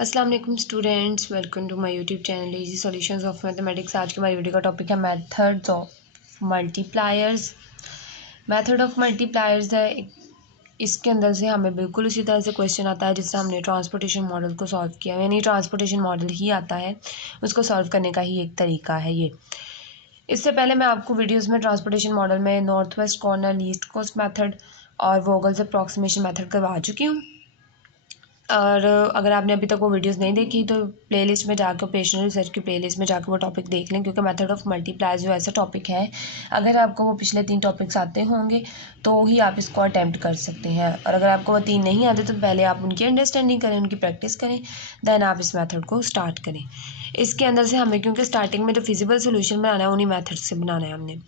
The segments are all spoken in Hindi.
अस्सलाम वालेकुम students, welcome to my YouTube channel easy solutions of mathematics. आज की हमारी वीडियो का टॉपिक है methods of multipliers. Method of multipliers है, इसके अंदर से हमें बिल्कुल उसी तरह से क्वेश्चन आता है जिससे हमने ट्रांसपोर्टेशन मॉडल को सॉल्व किया, यानी ट्रांसपोर्टेशन मॉडल ही आता है, उसको सॉल्व करने का ही एक तरीका है ये। इससे पहले मैं आपको वीडियोस में ट्रांसपोर्टेशन मॉडल में north west corner, least cost method और वोगल्स अप्रॉक्सीमेशन मेथड करवा चुकी हूँ। और अगर आपने अभी तक वो वीडियोस नहीं देखी तो प्लेलिस्ट में जाकर ऑपरेशनल रिसर्च की प्लेलिस्ट में जाकर वो टॉपिक देख लें, क्योंकि मेथड ऑफ मल्टीप्लायर्स जो ऐसा टॉपिक है, अगर आपको वो पिछले 3 टॉपिक्स आते होंगे तो ही आप इसको अटैम्प्ट कर सकते हैं। और अगर आपको वो 3 नहीं आते तो पहले आप उनकी अंडरस्टैंडिंग करें, उनकी प्रैक्टिस करें, देन आप इस मेथड को स्टार्ट करें। इसके अंदर से हमें, क्योंकि स्टार्टिंग में जो फिजिबल सोल्यूशन बनाना है उन्हीं मेथड से बनाना है हमने।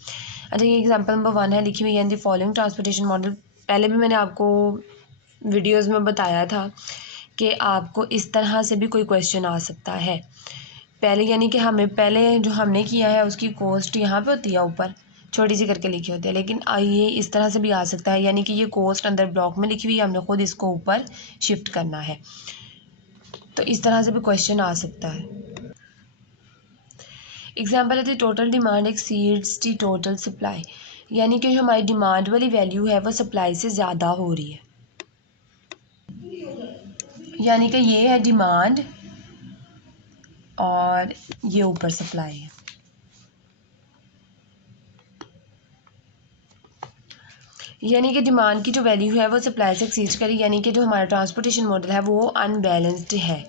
अच्छा, ये एग्जाम्पल नंबर 1 है, लिखी हुई है द फॉलोइंग ट्रांसपोर्टेशन मॉडल। पहले भी मैंने आपको वीडियोज़ में बताया था कि आपको इस तरह से भी कोई क्वेश्चन आ सकता है। पहले यानी कि हमें पहले जो हमने किया है उसकी कॉस्ट यहाँ पे होती है, ऊपर छोटी सी करके लिखी होती है, लेकिन ये इस तरह से भी आ सकता है, यानी कि ये कॉस्ट अंदर ब्लॉक में लिखी हुई है, हमने खुद इसको ऊपर शिफ्ट करना है। तो इस तरह से भी क्वेश्चन आ सकता है। एग्जाम्पल है, the total demand exceeds the total supply, यानी कि जो हमारी डिमांड वाली वैल्यू है वो सप्लाई से ज़्यादा हो रही है, यानी कि ये है डिमांड और ये ऊपर सप्लाई है। यानी कि डिमांड की जो वैल्यू है वो सप्लाई से एक्सीड करी, यानी कि जो हमारा ट्रांसपोर्टेशन मॉडल है वो अनबैलेंस्ड है।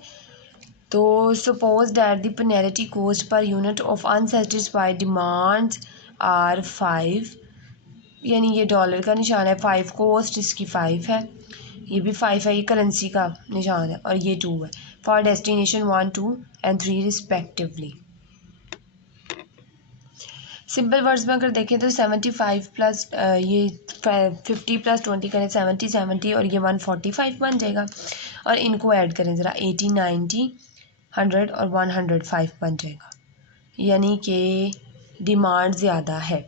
तो suppose that the penalty cost per unit of unsatisfied demands are 5, यानी ये डॉलर का निशान है, 5 कॉस्ट इसकी 5 है, ये भी 5 है, ये करेंसी का निशान है, और ये 2 है for destination 1, 2 and 3 respectively. Simple words में अगर देखें तो 75 प्लस ये 50 प्लस 20 करें 70, 70 और ये 145 बन जाएगा। और इनको ऐड करें ज़रा, 80, 90, 100 और 105 बन जाएगा, यानी कि डिमांड ज़्यादा है,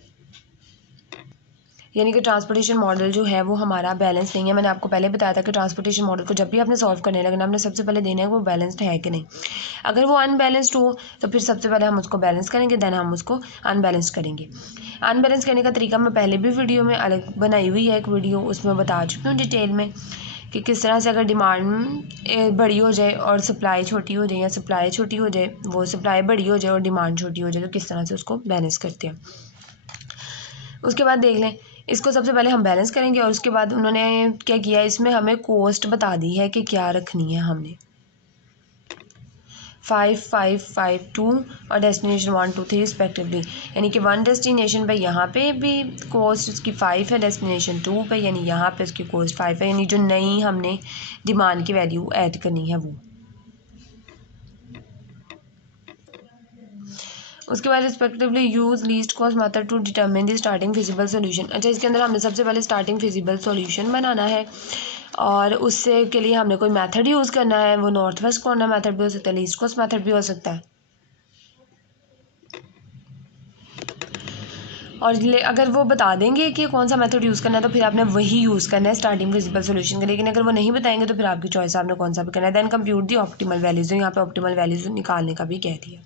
यानी कि ट्रांसपोर्टेशन मॉडल जो है वो हमारा बैलेंस नहीं है। मैंने आपको पहले बताया था कि ट्रांसपोर्टेशन मॉडल को जब भी आपने सॉल्व करने लगना, आपने सबसे पहले देना है वो बैलेंस्ड है कि नहीं। अगर वो अनबैलेंस्ड हो तो फिर सबसे पहले हम उसको बैलेंस करेंगे, देन हम उसको अनबैलेंस करेंगे। अनबैलेंस करने का तरीका मैं पहले भी वीडियो में अलग बनाई हुई है, एक वीडियो, उसमें बता चुकी हूँ डिटेल में कि किस तरह से अगर डिमांड बड़ी हो जाए और सप्लाई छोटी हो जाए, या सप्लाई छोटी हो जाए, वो सप्लाई बड़ी हो जाए और डिमांड छोटी हो जाए, तो किस तरह से उसको बैलेंस करते हैं। उसके बाद देख लें, इसको सबसे पहले हम बैलेंस करेंगे और उसके बाद उन्होंने क्या किया, इसमें हमें कॉस्ट बता दी है कि क्या रखनी है हमने, 5, 5, 5, 2 और डेस्टिनेशन 1, 2, 3 रिस्पेक्टिवली, यानी कि 1 डेस्टिनेशन पे यहाँ पे भी कॉस्ट उसकी 5 है, डेस्टिनेशन 2 पे यानी यहाँ पे उसकी कॉस्ट 5 है, यानी जो नई हमने डिमांड की वैल्यू ऐड करनी है वो। उसके बाद respectively use least cost method to determine the starting feasible solution. अच्छा, इसके अंदर हमें सबसे पहले स्टार्टिंग फिजिबल सॉल्यूशन बनाना है, और उससे के लिए हमने कोई मेथड यूज़ करना है। वो नॉर्थ वेस्ट कॉर्नर मेथड भी हो सकता है, लीस्ट कॉस्ट मेथड भी हो सकता है। और अगर वो बता देंगे कि कौन सा मेथड यूज़ करना है तो फिर आपने वही यूज़ करना है स्टार्टिंग फिजिबल सॉल्यूशन का, लेकिन अगर वो नहीं बताएंगे तो फिर आपकी चॉइस है आपने कौन सा भी करना है। देन कंप्यूट दी ऑप्टिमल वैल्यूज़, यहाँ पे ऑप्टिमल वैल्यूज़ निकालने का भी कह दिया।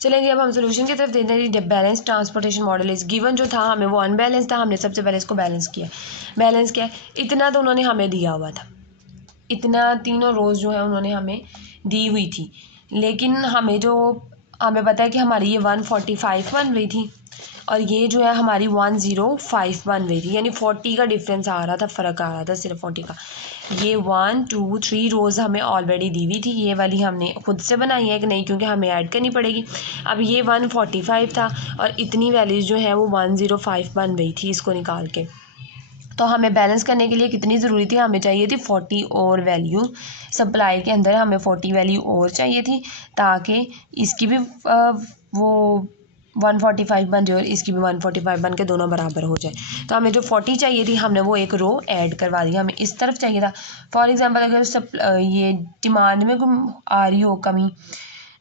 चलेंगे अब हम सोल्यूशन की तरफ देते हैं। Balance transportation model is given, जो था हमें वो अनबैलेंस था, हमने सबसे पहले इसको बैलेंस किया। बैलेंस क्या है, इतना तो उन्होंने हमें दिया हुआ था, इतना तीनों रोज़ जो है उन्होंने हमें दी हुई थी, लेकिन हमें पता है कि हमारी ये 145 बन रही थी और ये जो है हमारी 105 बन रही थी, यानी 40 का डिफरेंस आ रहा था, फ़र्क आ रहा था सिर्फ 40 का। ये 1, 2, 3 रोज़ हमें ऑलरेडी दी हुई थी, ये वाली हमने खुद से बनाई है कि नहीं, क्योंकि हमें ऐड करनी पड़ेगी। अब ये 145 था और इतनी वैल्यूज़ जो है वो 105 बन रही थी, इसको निकाल के। तो हमें बैलेंस करने के लिए कितनी ज़रूरी थी, हमें चाहिए थी 40 और वैल्यू, सप्लाई के अंदर हमें 40 वैल्यू और चाहिए थी, ताकि इसकी भी वो 145 बन जाए और इसकी भी 145 बन के दोनों बराबर हो जाए। तो हमें जो 40 चाहिए थी हमने वो एक रो ऐड करवा दी, हमें इस तरफ चाहिए था। फॉर एग्ज़ाम्पल अगर ये डिमांड में आ रही हो कमी,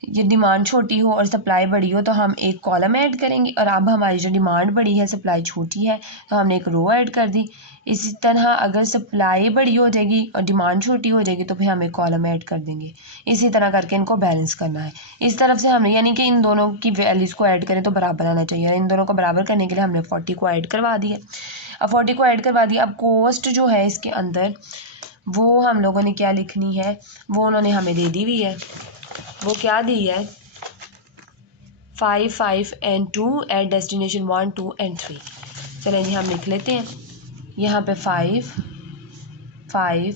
ये डिमांड छोटी हो और सप्लाई बड़ी हो, तो हम एक कॉलम ऐड करेंगे, और अब हमारी जो डिमांड बड़ी है सप्लाई छोटी है तो हमने एक रो ऐड कर दी, इसी तरह अगर सप्लाई बड़ी हो जाएगी और डिमांड छोटी हो जाएगी तो फिर हम एक कॉलम ऐड कर देंगे। इसी तरह करके इनको बैलेंस करना है। इस तरफ से हमें यानी कि इन दोनों की वैल्यूज़ को ऐड करें तो बराबर आना चाहिए। इन दोनों को बराबर करने के लिए हमने 40 को ऐड करवा दिया। अब 40 को ऐड करवा दिया। अब कॉस्ट जो है इसके अंदर वो हम लोगों ने क्या लिखनी है, वो उन्होंने हमें दे दी हुई है। वो क्या दी है, 5, 5 and 2 एट डेस्टिनेशन 1, 2 and 3। चलें जी हम लिख लेते हैं यहाँ पे 5, 5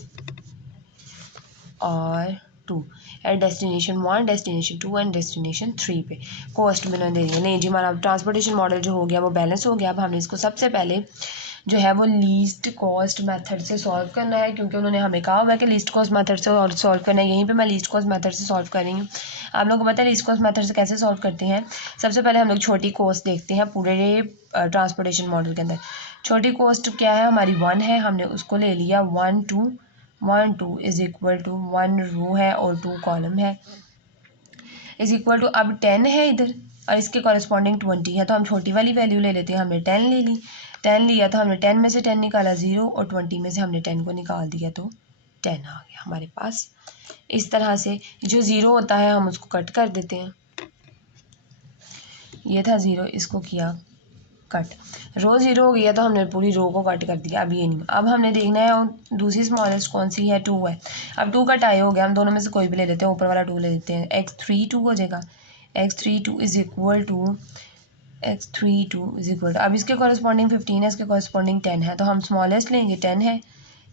और 2 at destination 1, destination 2 and destination 3 पे कॉस्ट में दे रही है। नहीं जी हमारा ट्रांसपोर्टेशन मॉडल जो हो गया वो बैलेंस हो गया। अब हमने इसको सबसे पहले जो है वो लीस्ट कॉस्ट मेथड से सॉल्व करना है, क्योंकि उन्होंने हमें कहा हुआ है कि लीस्ट कॉस्ट मेथड से सॉल्व करना है। यहीं पे मैं लीस्ट कॉस्ट मेथड से सॉल्व कर रही हूँ। आप लोगों को पता है लीस्ट कॉस्ट मेथड से कैसे सॉल्व करते हैं। सबसे पहले हम लोग छोटी कॉस्ट देखते हैं पूरे ट्रांसपोर्टेशन मॉडल के अंदर। छोटी कॉस्ट क्या है हमारी 1 है, हमने उसको ले लिया 1, 2 1, 2 इज इक्वल टू 1 रो है और 2 कॉलम है इज इक्वल टू। अब 10 है इधर और इसके कॉरेस्पॉन्डिंग 20 है, तो हम छोटी वाली वैल्यू ले लेते हैं। हमने 10 ले ली, 10 लिया तो हमने 10 में से 10 निकाला 0 और 20 में से हमने 10 को निकाल दिया तो 10 आ गया हमारे पास। इस तरह से जो 0 होता है हम उसको कट कर देते हैं। ये था 0, इसको किया कट, रो 0 हो गया तो हमने पूरी रो को कट कर दिया। अब ये नहीं, अब हमने देखना है दूसरी स्मॉलेस्ट कौन सी है, 2 है। अब 2 का टाई हो गया, हम दोनों में से कोई भी ले लेते हैं, ऊपर वाला 2 ले लेते हैं। x3 2 हो जाएगा, x3 2 इज इक्वल टू अब इसके कॉरेस्पॉन्डिंग 15 है, इसके कॉरेस्पॉन्डिंग 10 है, तो हम स्मॉलेस्ट लेंगे 10 है।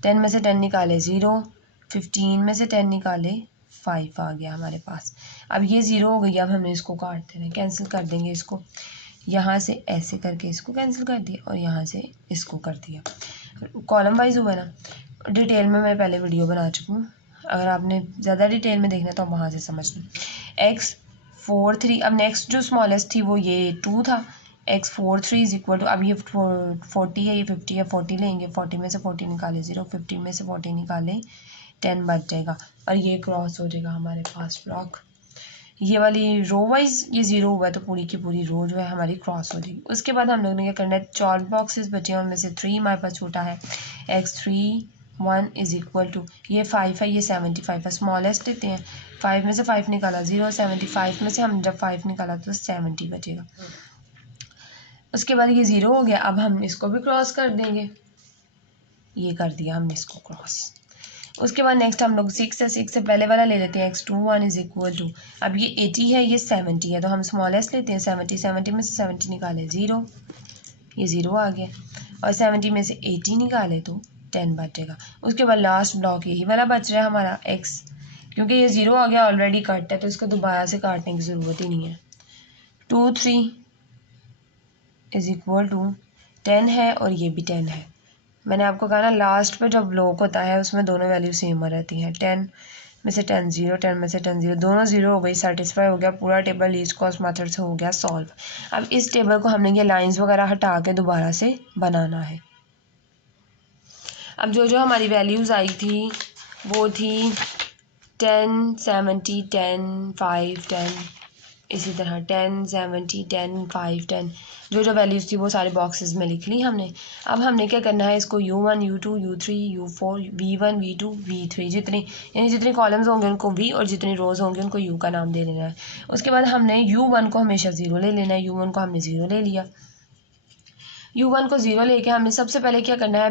10 में से 10 निकाले 0, 15 में से 10 निकाले 5 आ गया हमारे पास। अब ये 0 हो गई, अब हमने इसको काट देना है, कैंसिल कर देंगे इसको। यहाँ से ऐसे करके इसको कैंसिल कर दिया और यहाँ से इसको कर दिया। कॉलम वाइज हुआ ना। डिटेल में मैं पहले वीडियो बना चुकी हूँ, अगर आपने ज़्यादा डिटेल में देखना है तो आप वहाँ से समझ लें। x4 3, अब नेक्स्ट जो स्मॉलेस्ट थी वो ये 2 था। x4 3 इज इक्वल टू, अब ये 40 है, ये 50 है, 40 लेंगे, 40 में से 40 निकाले 0, 50 में से 40 निकाले 10 बच जाएगा और ये क्रॉस हो जाएगा हमारे पास ब्लॉक। ये वाली रो वाइज ये 0 हुआ तो पूरी की पूरी रो जो है हमारी क्रॉस हो जाएगी। उसके बाद हम लोग ने क्या करना है, 4 बॉक्सेस बचे हैं, उनमें से 3 हमारे पास छोटा है। x3 1 इज इक्वल टू, ये 5 है, ये 75 है, स्मॉलेस्ट लेते हैं। 5 में से 5 निकाला 0, 75 में से हम जब 5 निकाला तो 70 बचेगा। उसके बाद ये 0 हो गया, अब हम इसको भी क्रॉस कर देंगे। ये कर दिया हमने इसको क्रॉस। उसके बाद नेक्स्ट हम लोग 6 है, 6 से पहले वाला ले लेते हैं, x2 1 इज इक्वल टू, अब ये 80 है, ये 70 है, तो हम स्मॉलेस्ट लेते हैं 70, 70 में से 70 निकाले 0, ये 0 आ गया और 70 में से 80 निकाले तो 10 बचेगा। उसके बाद लास्ट ब्लॉक यही वाला बच रहा है हमारा x, क्योंकि ये 0 आ गया ऑलरेडी कट है तो इसको दोबारा से काटने की ज़रूरत ही नहीं है। 2 3 इज इक्वल टू 10 है और ये भी 10 है। मैंने आपको कहा ना लास्ट पे जो ब्लॉक होता है उसमें दोनों वैल्यू सेम रहती हैं। 10 में से 10 0, 10 में से 10 0, दोनों 0 हो गई, सेटिस्फाई हो गया, पूरा टेबल लीस्ट कॉस्ट मेथड से हो गया सॉल्व। अब इस टेबल को हमने ये लाइंस वगैरह हटा के दोबारा से बनाना है। अब जो जो हमारी वैल्यूज़ आई थी वो थी 10 70 10 5 10, इसी तरह 10 70 10 5 10, जो जो वैल्यूज़ थी वो सारे बॉक्सेस में लिख ली हमने। अब हमने क्या करना है, इसको u1 u2 u3 u4 v1 v2 v3 जितनी कॉलम्स होंगे उनको v और जितनी रोज़ होंगी उनको u का नाम दे देना है। उसके बाद हमने u1 को हमेशा 0 ले लेना है, u1 को हमने 0 ले लिया। u1 को 0 लेके हमने सबसे पहले क्या करना है,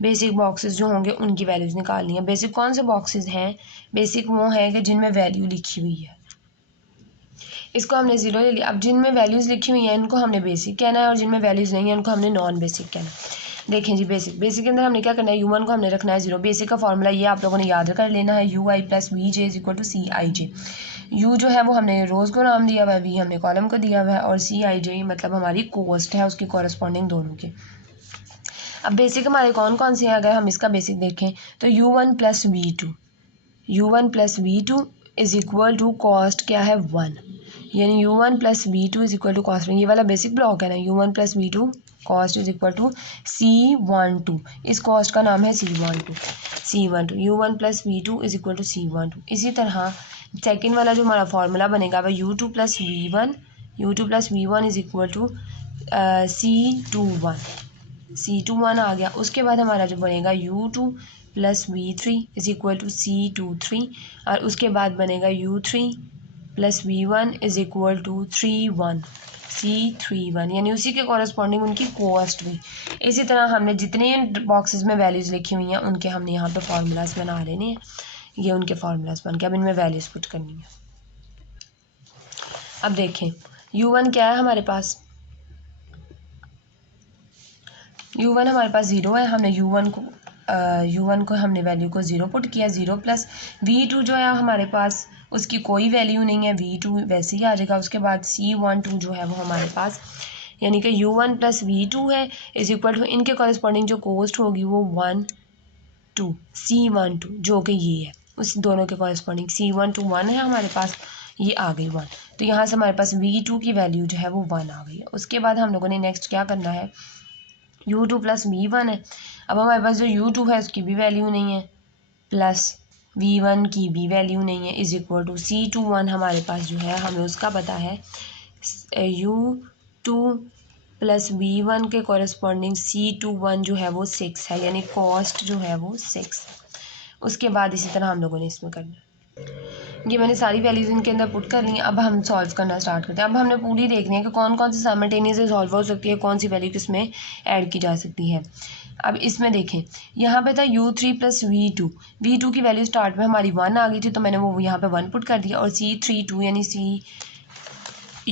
बेसिक बॉक्सेस जो होंगे उनकी वैल्यूज़ निकालनी है। बेसिक कौन से बॉक्सेस हैं, बेसिक वो हैं कि जिनमें वैल्यू लिखी हुई है, इसको हमने 0 ले लिया। अब जिनमें वैल्यूज़ लिखी हुई हैं इनको हमने बेसिक कहना है और जिनमें वैल्यूज़ नहीं है उनको हमने नॉन बेसिक कहना है। देखें जी बेसिक के अंदर हमने क्या करना है, u1 को हमने रखना है 0। बेसिक का फॉर्मूला ये आप लोगों ने याद कर लेना है, ui + vj is equal to cij। u जो है वो हमने रोज़ को नाम दिया हुआ है, v हमने कॉलम को दिया हुआ है और cij मतलब हमारी कॉस्ट है उसकी कॉरस्पॉन्डिंग दोनों के। अब बेसिक हमारे कौन कौन से हैं, अगर हम इसका बेसिक देखें तो u1 + v2 is equal to cost क्या है 1, यानी u1 + v2 is equal to cost, ये वाला बेसिक ब्लॉक है ना, u1 + v2 cost is equal to c12, इस कॉस्ट का नाम है c12 u1 + v2 is equal to c12। इसी तरह सेकेंड वाला जो हमारा फॉर्मूला बनेगा वह u2 + v1 is equal to c21, C2 1 आ गया। उसके बाद हमारा जो बनेगा U2 plus V3 is equal to C23 और उसके बाद बनेगा U3 plus V1 is equal to 3 1 C31 यानी उसी के कॉरस्पॉन्डिंग उनकी कोस्ट भी। इसी तरह हमने जितने बॉक्सेस में वैल्यूज़ लिखी हुई हैं उनके हमने यहाँ पे फार्मूलाज बना लेने हैं। ये उनके फार्मूलाज बन के अब इनमें वैल्यूज़ पुट करनी है। अब देखें U1 क्या है हमारे पास, U1 हमारे पास 0 है। हमने U1 को हमने वैल्यू को 0 पुट किया। 0 प्लस V2 जो है हमारे पास उसकी कोई वैल्यू नहीं है, V2 वैसे ही आ जाएगा। उसके बाद C12 जो है वो हमारे पास यानी कि U1 प्लस V2 है इज इक्वल टू इनके कॉरस्पॉन्डिंग जो कोस्ट होगी वो 1 2 C12 जो कि ये है, उस दोनों के कॉरस्पॉन्डिंग C12 1 है हमारे पास, ये आ गई 1। तो यहाँ से हमारे पास V2 की वैल्यू जो है वो 1 आ गई है। उसके बाद हम लोगों ने नेक्स्ट क्या करना है, U2 प्लस V1 है। अब हमारे पास जो U2 है उसकी भी वैल्यू नहीं है, प्लस V1 की भी वैल्यू नहीं है, इज इक्वल टू C21 हमारे पास जो है हमें उसका पता है U2 प्लस V1 के कॉरस्पॉन्डिंग C21 जो है वो 6 है, यानी कॉस्ट जो है वो 6। उसके बाद इसी तरह हम लोगों ने इसमें करना है। ये मैंने सारी वैल्यूज़ इनके अंदर पुट कर ली हैं। अब हम सॉल्व करना स्टार्ट करते हैं। अब हमने पूरी देखनी है कि कौन कौन सी साइमल्टेनियसली सॉल्व हो सकती है, कौन सी वैल्यू किस में ऐड की जा सकती है। अब इसमें देखें यहाँ पे था U3 प्लस V2 की वैल्यू स्टार्ट में हमारी 1 आ गई थी, तो मैंने वो यहाँ पे 1 पुट कर दिया। और C32 यानी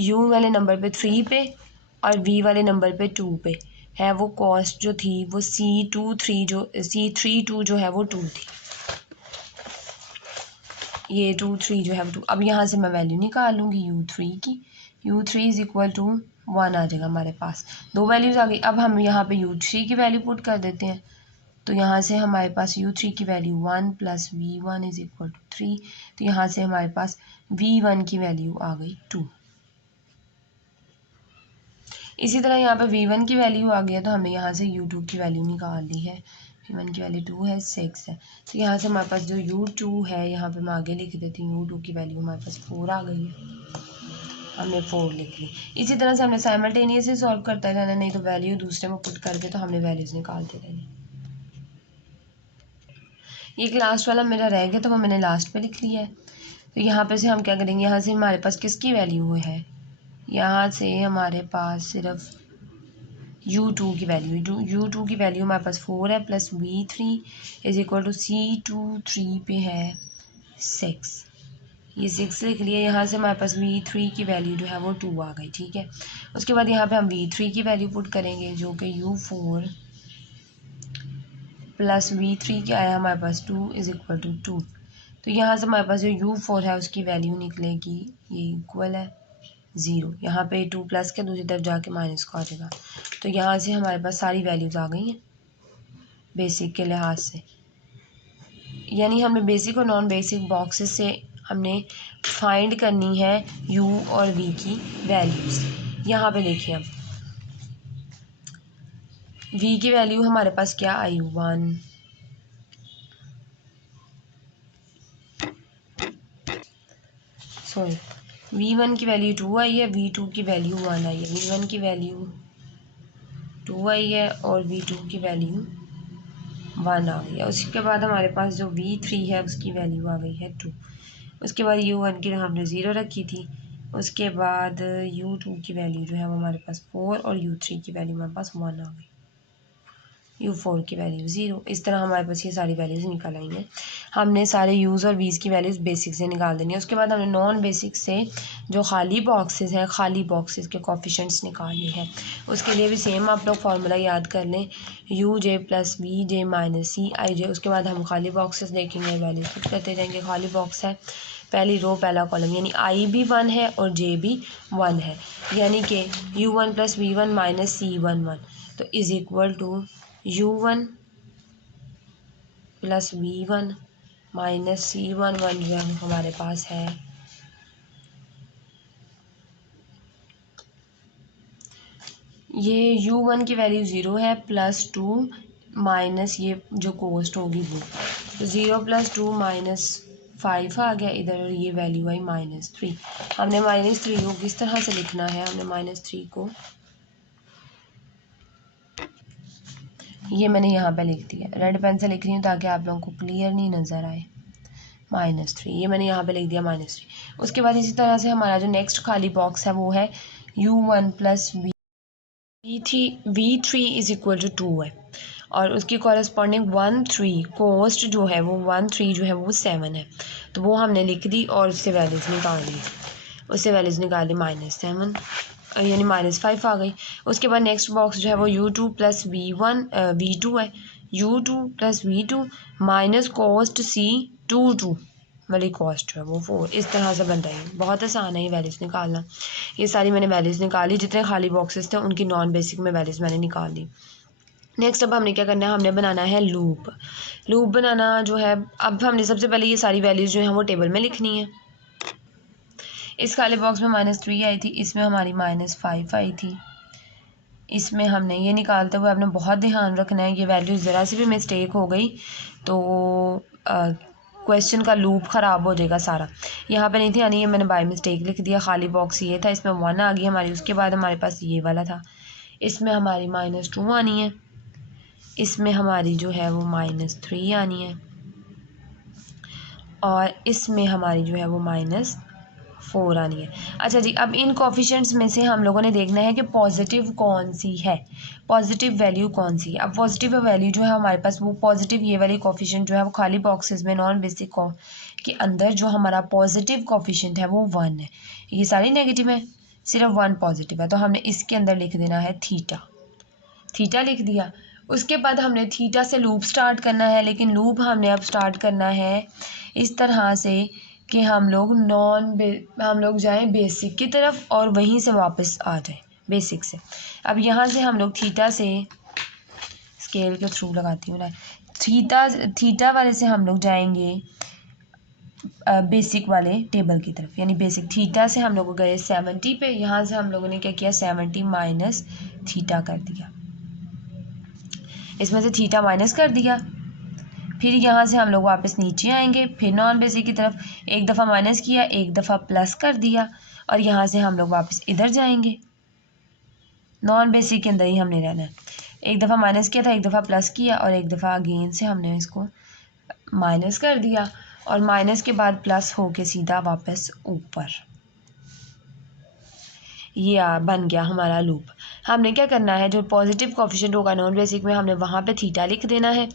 U वाले नंबर पे 3 पे और V वाले नंबर पे 2 पे है, वो कॉस्ट जो थी वो C32 जो है वो 2 थी, ये 2 3 जो है 2। अब यहाँ से मैं वैल्यू निकाल लूँगी U3 की, U3 इज इक्वल टू 1 आ जाएगा हमारे पास। दो वैल्यूज़ आ गई। अब हम यहाँ पे U3 की वैल्यू पुट कर देते हैं, तो यहाँ से हमारे पास U3 की value 1 plus V1 is equal to 3, तो यहाँ से हमारे पास V1 की वैल्यू आ गई 2। इसी तरह यहाँ पे V1 की वैल्यू आ गया, तो हमने यहाँ से U2 की वैल्यू निकाल ली है। V1 की वैल्यू 2 है, 6 है, तो यहाँ से हमारे पास जो U2 है यहाँ पे मैं आगे लिख देती हूँ, U2 की वैल्यू हमारे पास 4 आ गई है, हमने 4 लिख ली। इसी तरह से हमने साइमल्टेनियसली सॉल्व करते रहना, नहीं तो वैल्यू दूसरे में पुट करके तो हमने वैल्यूज़ निकालते रहनी। ये लास्ट वाला मेरा रह गया तो वो मैंने लास्ट पे लिख लिया है। तो यहाँ पे से हम क्या करेंगे, यहाँ से हमारे पास किसकी वैल्यू है, यहाँ से हमारे पास सिर्फ U2 की वैल्यू, U2 की वैल्यू हमारे पास 4 है, plus V3 is equal to C23 पे है 6, ये 6 लिख लिया। यहाँ से हमारे पास V3 की वैल्यू जो है वो 2 आ गई, ठीक है। उसके बाद यहाँ पे हम V3 की वैल्यू पुट करेंगे जो कि U4 प्लस V3 क्या आया हमारे पास 2 इज इक्वल टू 2। तो यहाँ से हमारे पास जो U4 है उसकी वैल्यू निकलेगी, ये इक्वल है 0, यहाँ पे 2 प्लस के दूसरी तरफ जाके माइनस का आ जाएगा। तो यहाँ से हमारे पास सारी वैल्यूज़ आ गई हैं बेसिक के लिहाज से, यानी हमने बेसिक और नॉन बेसिक बॉक्सेस से हमने फाइंड करनी है U और V की वैल्यूज़। यहाँ पे देखिए अब V की वैल्यू हमारे पास क्या आई, 1, सॉरी V1 की वैल्यू 2 आई है, V2 की वैल्यू 1 आई है, V1 की वैल्यू 2 आई है और V2 की वैल्यू 1 आ गई है। उसके बाद हमारे पास जो V3 है उसकी वैल्यू आ गई है 2। उसके बाद U1 की हमने 0 रखी थी। उसके बाद U2 की वैल्यू जो है वो हमारे पास 4 और U3 की वैल्यू हमारे पास 1 आ गई, U4 की वैल्यू 0। इस तरह हमारे पास ये सारी वैल्यूज़ निकल आई हैं। हमने सारे यूज़ और वीज़ की वैल्यूज़ बेसिक से निकाल देनी है। उसके बाद हमने नॉन बेसिक से जो खाली बॉक्सेस हैं, खाली बॉक्सेस के कोफिशिएंट्स निकालने हैं। उसके लिए भी सेम आप लोग फार्मूला याद कर लें, UJ plus VJ minus CIJ। उसके बाद हम खाली बॉक्सेस देखेंगे, वैल्यूज पुट करते जाएंगे। खाली बॉक्स है, पहली रो पहला कॉलम, यानी I भी 1 है और J भी 1 है, यानी कि U1 plus V1 minus C11, तो is equal to U1 plus V1 minus C11 जो हमारे पास है, ये U1 की वैल्यू 0 है, प्लस 2 माइनस ये जो कोस्ट होगी वो, तो 0 प्लस 2 माइनस 5 आ गया इधर, और ये वैल्यू आई -3। हमने -3 को किस तरह से लिखना है, हमने -3 को ये मैंने यहाँ पे लिख दिया, रेड पेन से लिख रही हूँ ताकि आप लोगों को क्लियर नहीं नज़र आए। -3 ये मैंने यहाँ पे लिख दिया -3। उसके बाद इसी तरह से हमारा जो नेक्स्ट खाली बॉक्स है वो है u1 + v3 is equal to 2 है, और उसकी कॉरस्पॉन्डिंग 1 3 कोस्ट जो है वो 1 3 जो है वो 7 है, तो वो हमने लिख दी और उससे वैल्यूज़ निकाल ली। उससे वैल्यूज़ निकाल दी -7 यानी -5 आ गई। उसके बाद नेक्स्ट बॉक्स जो है वो u2 + v2 है, u2 + v2 minus cost c2 वाली कॉस्ट जो है वो 4। इस तरह से बनता है, बहुत आसान है ये वैल्यूज़ निकालना। ये सारी मैंने वैल्यूज़ निकाली, जितने खाली बॉक्सेस थे उनकी नॉन बेसिक में वैल्यूज़ मैंने निकाल दी। नेक्स्ट अब हमने क्या करना है, हमने बनाना है लूप। लूप बनाना जो है, अब हमने सबसे पहले ये सारी वैल्यूज़ जो हैं वो टेबल में लिखनी है। इस खाली बॉक्स में -3 आई थी, इसमें हमारी -5 आई थी। इसमें हमने ये निकालते हुए आपने बहुत ध्यान रखना है, ये वैल्यू ज़रा सी भी मिस्टेक हो गई तो क्वेश्चन का लूप ख़राब हो जाएगा सारा। यहाँ पे नहीं थी यानी ये मैंने बाय मिस्टेक लिख दिया, खाली बॉक्स ये था, इसमें 1 आ गई हमारी। उसके बाद हमारे पास ये वाला था, इसमें हमारी -2 आनी है, इसमें हमारी जो है वो -3 आनी है, और इसमें हमारी जो है वो -4 आनी है। अच्छा जी, अब इन कोफिशिएंट्स में से हम लोगों ने देखना है कि पॉजिटिव कौन सी है, पॉजिटिव वैल्यू कौन सी है। अब पॉजिटिव वैल्यू जो है हमारे पास वो पॉजिटिव ये वाली कोफिशिएंट जो है वो खाली बॉक्सेस में नॉन बेसिक के अंदर जो हमारा पॉजिटिव कोफिशिएंट है वो 1 है। ये सारी नेगेटिव है, सिर्फ 1 पॉजिटिव है, तो हमने इसके अंदर लिख देना है थीटा लिख दिया। उसके बाद हमने थीटा से लूप स्टार्ट करना है, लेकिन लूप हमने अब स्टार्ट करना है इस तरह से कि हम लोग जाएं बेसिक की तरफ और वहीं से वापस आ जाएं बेसिक से। अब यहाँ से हम लोग थीटा से, स्केल के थ्रू लगाती हूँ ना, थीटा वाले से हम लोग जाएंगे बेसिक वाले टेबल की तरफ, यानी बेसिक थीटा से हम लोग गए 70 पे, यहाँ से हम लोगों ने क्या किया 70 माइनस थीटा कर दिया, इसमें से थीटा माइनस कर दिया। फिर यहाँ से हम लोग वापस नीचे आएंगे, फिर नॉन बेसिक की तरफ, एक दफ़ा माइनस किया, एक दफ़ा प्लस कर दिया, और यहाँ से हम लोग वापस इधर जाएंगे, नॉन बेसिक के अंदर ही हमने रहना है। एक दफ़ा माइनस किया था, एक दफ़ा प्लस किया, और एक दफ़ा अगेन से हमने इसको माइनस कर दिया, और माइनस के बाद प्लस होके सीधा वापस ऊपर। ये बन गया हमारा लूप। हमने क्या करना है, जो पॉजिटिव कोफिशिएंट होगा नॉन बेसिक में, हमने वहाँ पे थीटा लिख देना है।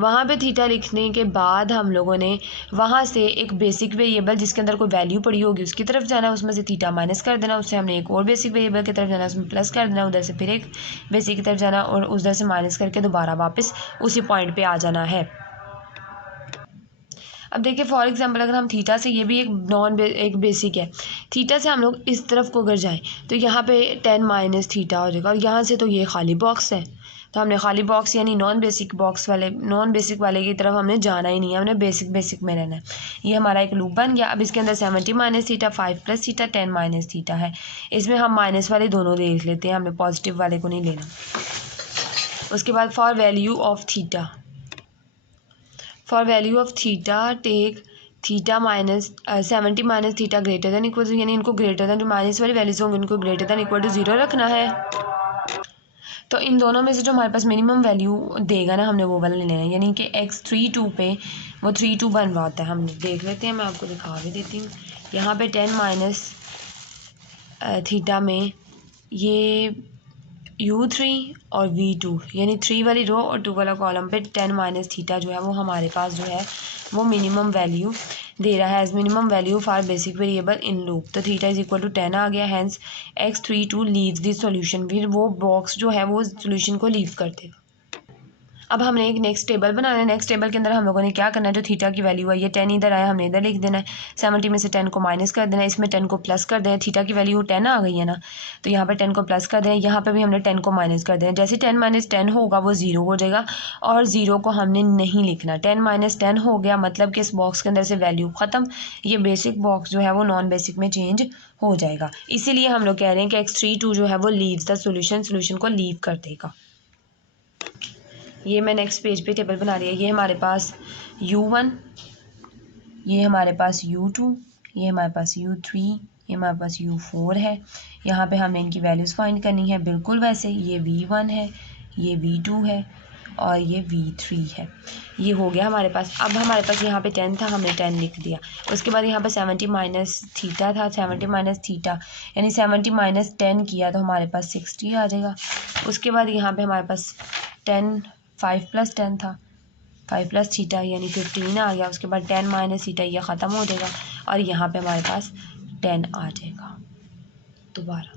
वहाँ पे थीटा लिखने के बाद हम लोगों ने वहाँ से एक बेसिक वेरिएबल जिसके अंदर कोई वैल्यू पड़ी होगी उसकी तरफ जाना है, उसमें से थीटा माइनस कर देना, उससे हमने एक और बेसिक वेरिएबल की तरफ जाना, उसमें प्लस कर देना, उधर से फिर एक बेसिक की तरफ जाना, और उधर से माइनस करके दोबारा वापस उसी पॉइंट पर आ जाना है। अब देखिए फॉर एग्जांपल अगर हम थीटा से, ये भी एक बेसिक है, थीटा से हम लोग इस तरफ को अगर जाएं तो यहाँ पे 10 माइनस थीटा हो जाएगा, और यहाँ से तो ये खाली बॉक्स है, तो हमने खाली बॉक्स यानी नॉन बेसिक वाले की तरफ हमने जाना ही नहीं है, हमने बेसिक में रहना है। ये हमारा एक लूप बन गया। अब इसके अंदर 70 minus theta, 5 plus theta, 10 minus theta है। इसमें हम माइनस वाले दोनों देख लेते हैं, हमने पॉजिटिव वाले को नहीं लेना। उसके बाद for value of theta take theta minus 70 minus theta greater than equal to, यानी इनको ग्रेटर दैन, जो माइनस वाली वैल्यूज होंगी उनको ग्रेटर दैन इक्वल टू 0 रखना है। तो इन दोनों में से जो हमारे पास मिनिमम वैल्यू देगा ना, हमने वो वाला ले लेना है, यानी कि x32 पे वो 32 बन रहा होता है। हम देख लेते हैं, मैं आपको दिखा भी देती हूँ। यहाँ पे 10 माइनस थीटा में ये u3 और v2 यानी 3 वाली रो और 2 वाला कॉलम पे 10 माइनस थीटा जो है वो हमारे पास जो है वो मिनिमम वैल्यू दे रहा है as minimum value for basic variable in loop. तो थीटा इज इक्वल टू 10 आ गया, hence x32 leaves this solution, फिर वो बॉक्स जो है वो सॉल्यूशन को लीव कर देगा। अब हमने एक नेक्स्ट टेबल बनाना है। नेक्स्ट टेबल के अंदर हम लोगों ने क्या करना है, जो थीटा की वैल्यू है ये 10 इधर आया, हमने इधर लिख देना है। 70 में से 10 को माइनस कर देना है, इसमें 10 को प्लस कर देना। थीटा की वैल्यू 10 आ गई है ना, तो यहाँ पर 10 को प्लस कर देना, यहाँ पर भी हमने 10 को माइनस कर देना। जैसे 10 माइनस 10 होगा वो 0 हो जाएगा, और 0 को हमने नहीं लिखना। 10 माइनस 10 हो गया मतलब कि इस बॉक्स के अंदर से वैल्यू ख़त्म, ये बेसिक बॉक्स जो है वो नॉन बेसिक में चेंज हो जाएगा। इसीलिए हम लोग कह रहे हैं कि x32 जो है वो लीव्स द सॉल्यूशन को लीव कर देगा। ये मैं नेक्स्ट पेज पे टेबल बना रही है। ये हमारे पास u1, ये हमारे पास u2, ये हमारे पास u3, ये हमारे पास u4 है। यहाँ पे हमने इनकी वैल्यूज़ फाइंड करनी है, बिल्कुल वैसे ये v1 है, ये v2 है, और ये V3 है। ये हो गया हमारे पास। अब हमारे पास यहाँ पे 10 था, हमने 10 लिख दिया। उसके बाद यहाँ पे 70 माइनस थीटा था, 70 माइनस थीटा यानी 70 माइनस 10 किया तो हमारे पास 60 आ जाएगा। उसके बाद यहाँ पे हमारे पास 10 5 प्लस 10 था, 5 प्लस थीटा यानी 15 आ गया। उसके बाद 10 माइनस थीटा ये ख़त्म हो जाएगा और यहाँ पे हमारे पास 10 आ जाएगा। दोबारा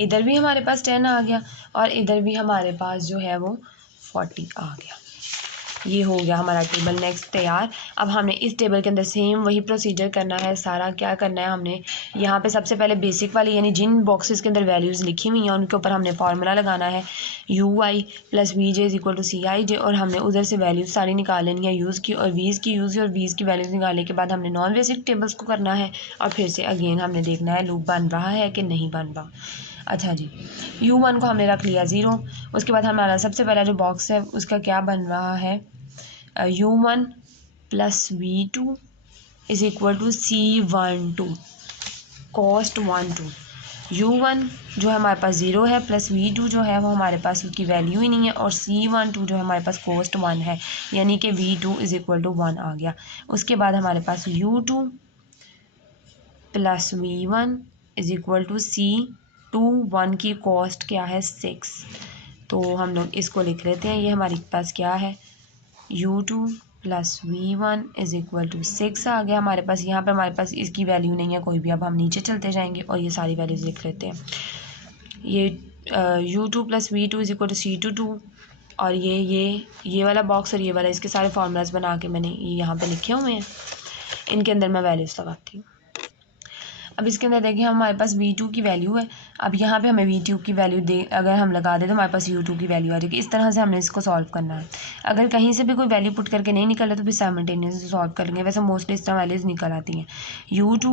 इधर भी हमारे पास 10 आ गया और इधर भी हमारे पास जो है वो 40 आ गया। ये हो गया हमारा टेबल नेक्स्ट तैयार। अब हमने इस टेबल के अंदर सेम वही प्रोसीजर करना है। सारा क्या करना है, हमने यहाँ पे सबसे पहले बेसिक वाली यानी जिन बॉक्सेस के अंदर वैल्यूज़ लिखी हुई हैं उनके ऊपर हमने फार्मूला लगाना है UI plus VJ is equal to CIJ, और हमने उधर से वैल्यूज़ सारी निकाल लेनी है यूज़ की और वीज़ की यूज़ और वीज़ की वैल्यूज़ निकालने के बाद हमने नॉन बेसिक टेबल्स को करना है और फिर से अगेन हमने देखना है लूप बन रहा है कि नहीं बन रहा। अच्छा जी, U1 को हमने रख लिया 0। उसके बाद हमारा सबसे पहला जो बॉक्स है उसका क्या बन रहा है, U1 plus V2 is equal to C12 cost 12। U1 जो है हमारे पास 0 है प्लस V2 जो है वो हमारे पास उसकी वैल्यू ही नहीं है और C12 जो है हमारे पास कॉस्ट 1 है यानी कि V2 इज इक्वल टू 1 आ गया। उसके बाद हमारे पास U2 plus V1 is equal to C21 की कॉस्ट क्या है 6। तो हम लोग इसको लिख लेते हैं। ये हमारे पास क्या है, U2 plus V1 is equal to 6 आ गया हमारे पास। यहाँ पे हमारे पास इसकी वैल्यू नहीं है कोई भी। अब हम नीचे चलते जाएंगे और ये सारी वैल्यूज़ लिख लेते हैं। ये U2 plus V2 is equal to C22 और ये वाला बॉक्स और ये वाला, इसके सारे फार्मूलाज बना के मैंने यहाँ पे लिखे हुए हैं। इनके अंदर मैं वैल्यूज़ लगाती हूँ। अब इसके अंदर देखिए हमारे पास V2 की वैल्यू है। अब यहाँ पे हमें V2 की वैल्यू दे अगर हम लगा दें तो हमारे पास U2 की वैल्यू आ जाएगी। इस तरह से हमने इसको सॉल्व करना है। अगर कहीं से भी कोई वैल्यू पुट करके नहीं निकल रहा तो फिर साइमल्टेनियसली सॉल्व कर लेंगे। वैसे मोस्टली इस तरह वैल्यूज़ निकल आती हैं। U2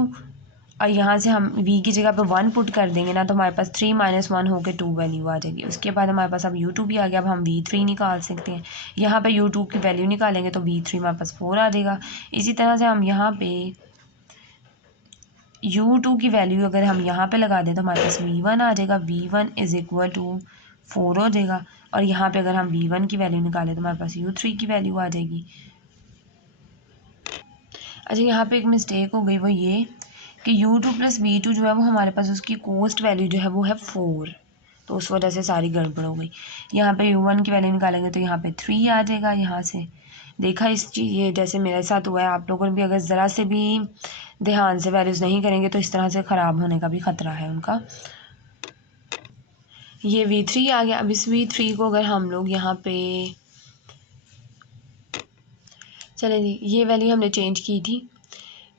और यहाँ से हम V की जगह पे 1 पुट कर देंगे ना तो हमारे पास 3 माइनस 1 होकर 2 वैल्यू आ जाएगी। उसके बाद हमारे पास अब U2 भी आ गया। अब हम V3 निकाल सकते हैं। यहाँ पे U2 की वैल्यू निकालेंगे तो V3 हमारे पास 4 आ जाएगा। इसी तरह से हम यहाँ पे U2 की वैल्यू अगर हम यहाँ पे लगा दें तो हमारे पास V1 आ जाएगा। V1 इज इक्वल टू 4 हो जाएगा और यहाँ पे अगर हम V1 की वैल्यू निकालें तो हमारे पास U3 की वैल्यू आ जाएगी। अच्छा, यहाँ पे एक मिस्टेक हो गई, वो ये कि U2 प्लस V2 जो है वो हमारे पास उसकी कॉस्ट वैल्यू जो है वो है 4, तो उस वजह से सारी गड़बड़ हो गई। यहाँ पे U1 की वैल्यू निकालेंगे तो यहाँ पे 3 आ जाएगा। यहाँ से देखा इस चीज़, ये जैसे मेरे साथ हुआ है, आप लोगों ने भी अगर ज़रा से भी ध्यान से वैल्यूज़ नहीं करेंगे तो इस तरह से ख़राब होने का भी ख़तरा है उनका। ये V3 आ गया। अब इस V3 को अगर हम लोग यहाँ पे चलें जी, ये वैल्यू हमने चेंज की थी।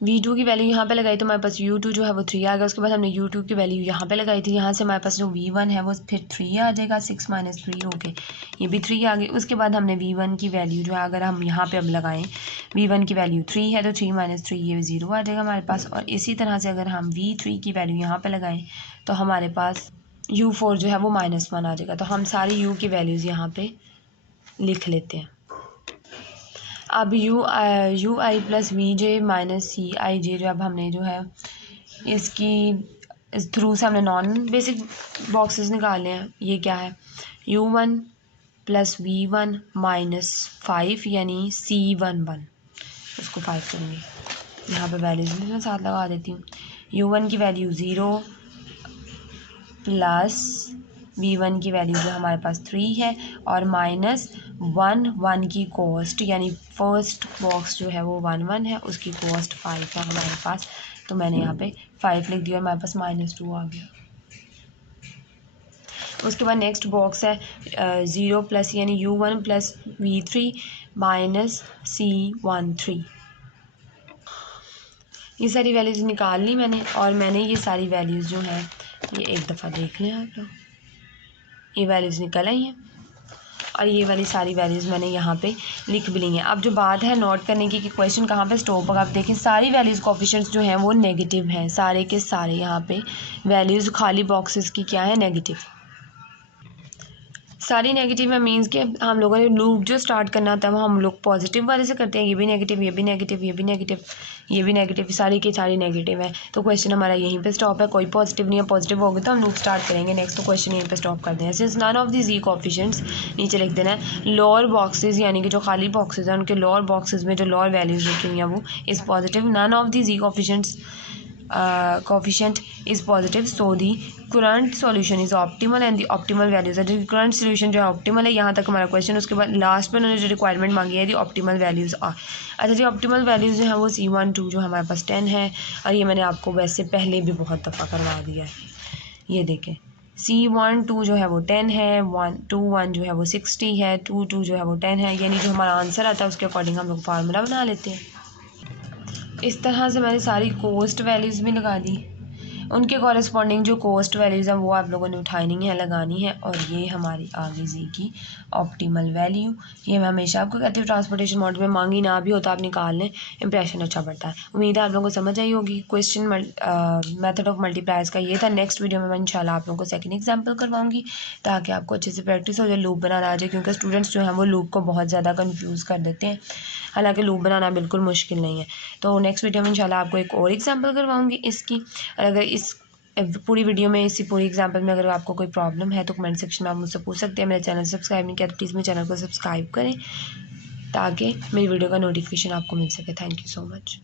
V2 की वैल्यू यहाँ पे लगाई तो हमारे पास U2 जो है वो 3 आ गया। उसके बाद हमने U2 की वैल्यू यहाँ पे लगाई थी। यहाँ से हमारे पास जो V1 है वो फिर 3 आ जाएगा। 6 माइनस 3 हो के ये भी 3 आ गई। उसके बाद हमने V1 की वैल्यू जो है अगर हम यहाँ पे अब लगाएं, V1 की वैल्यू 3 है तो 3 माइनस 3 ये 0 आ जाएगा हमारे पास। और इसी तरह से अगर हम V3 की वैल्यू यहाँ पर लगाएँ तो हमारे पास U4 जो है वो -1 आ जाएगा। तो हम सारी U की वैल्यूज़ यहाँ पर लिख लेते हैं। अब UI plus VJ minus CIJ जो अब हमने जो है इसकी इस थ्रू से हमने नॉन बेसिक बॉक्सेस निकाले हैं। ये क्या है, U1 प्लस V1 माइनस 5 यानी C11, उसको 5 करेंगे। यहाँ पे वैल्यूज मैं साथ लगा देती हूँ। U1 की वैल्यू 0 प्लस V1 की वैल्यू जो हमारे पास 3 है और -1 की कॉस्ट यानी फर्स्ट बॉक्स जो है वो 1 है, उसकी कॉस्ट 5 है हमारे पास। तो मैंने यहाँ पे 5 लिख दिया, हमारे पास -2 आ गया। उसके बाद नेक्स्ट बॉक्स है 0 प्लस यानी U1 plus V3 minus C13। ये सारी वैल्यूज़ निकाल ली मैंने और मैंने ये सारी वैल्यूज़ जो हैं ये एक दफ़ा देख लें आप लोग, ये वैल्यूज़ निकल आई हैं और ये वाली सारी वैल्यूज़ मैंने यहाँ पे लिख भी ली हैं। अब जो बात है नोट करने की कि क्वेश्चन कहाँ पे स्टॉप होगा, आप देखें सारी वैल्यूज़ कोएफिशिएंट्स जो हैं वो नेगेटिव हैं, सारे के सारे यहाँ पे वैल्यूज़ खाली बॉक्सेस की क्या है, नेगेटिव। सारी नेगेटिव है, मीन्स कि हम लोगों ने लूप जो स्टार्ट करना था वो हम लोग पॉजिटिव वाले से करते हैं। ये भी नेगेटिव, ये भी नेगेटिव, ये भी नेगेटिव, ये भी नेगेटिव, सारी की सारी नेगेटिव है। तो क्वेश्चन हमारा यहीं पे स्टॉप है, कोई पॉजिटिव नहीं है। पॉजिटिव होगी तो हम लूप स्टार्ट करेंगे नेक्स्ट, तो क्वेश्चन यहीं पे स्टॉप कर दें। Since none of the g coefficients, नीचे लिख देना है लोअर बॉक्सेस, यानी कि जो खाली बॉक्सेस हैं उनके लोअर बॉक्सेस में जो लोअर वैल्यूज लिखी हुई हैं वो is positive. None of the g coefficients coefficient is positive, so the current solution is optimal and the optimal values है। जो current solution जो है optimal है, यहाँ तक हमारा क्वेश्चन। उसके बाद लास्ट में उन्होंने जो रिक्वायरमेंट मांगी है, दी ऑप्टीमल वैल्यूज़ आ। अच्छा जी, ऑप्टीमल वैल्यूज़ जो है वो C12 जो हमारे पास 10 है, और ये मैंने आपको वैसे पहले भी बहुत दफ़ा करवा दिया है। ये देखें, C12 जो है वो 10 है, 1 जो है वो 60 है, 2 जो है वो 10 है, यानी जो हमारा आंसर आता है उसके अकॉर्डिंग हम लोग फार्मूला बना लेते हैं। इस तरह से मैंने सारी कोस्ट वैल्यूज़ भी लगा दी, उनके कॉरेस्पॉन्डिंग जो कोस्ट वैल्यूज़ हैं वो आप लोगों ने उठानी है, लगानी है। और ये हमारी आ गई जी की ऑप्टिमल वैल्यू। ये मैं हमेशा आपको कहती हूँ, ट्रांसपोर्टेशन मॉडल में मांगी ना भी होता आप निकाल लें, इंप्रेशन अच्छा पड़ता है। उम्मीद है आप लोगों को समझ आई होगी। क्वेश्चन मेथड ऑफ मल्टीप्लायर्स का ये था। नेक्स्ट वीडियो में मैं इंशाल्लाह आप लोगों को सेकंड एग्जाम्पल करवाऊंगी, ताकि आपको अच्छे से प्रैक्टिस हो जाए, लूप बनाना आ जाए, क्योंकि स्टूडेंट्स जो हैं वो लूप को बहुत ज़्यादा कन्फ्यूज़ कर देते हैं, हालांकि लूप बनाना बिल्कुल मुश्किल नहीं है। तो नेक्स्ट वीडियो में इंशाल्लाह आपको एक और एग्जाम्पल करवाऊंगी इसकी। और अगर इस पूरी वीडियो में, इसी पूरी एग्जाम्पल में अगर आपको कोई प्रॉब्लम है तो कमेंट सेक्शन में आप मुझसे पूछ सकते हैं। मेरे चैनल सब्सक्राइब नहीं किया तो प्लीज़ मेरे चैनल को सब्सक्राइब करें, ताकि मेरी वीडियो का नोटिफिकेशन आपको मिल सके। Thank you so much.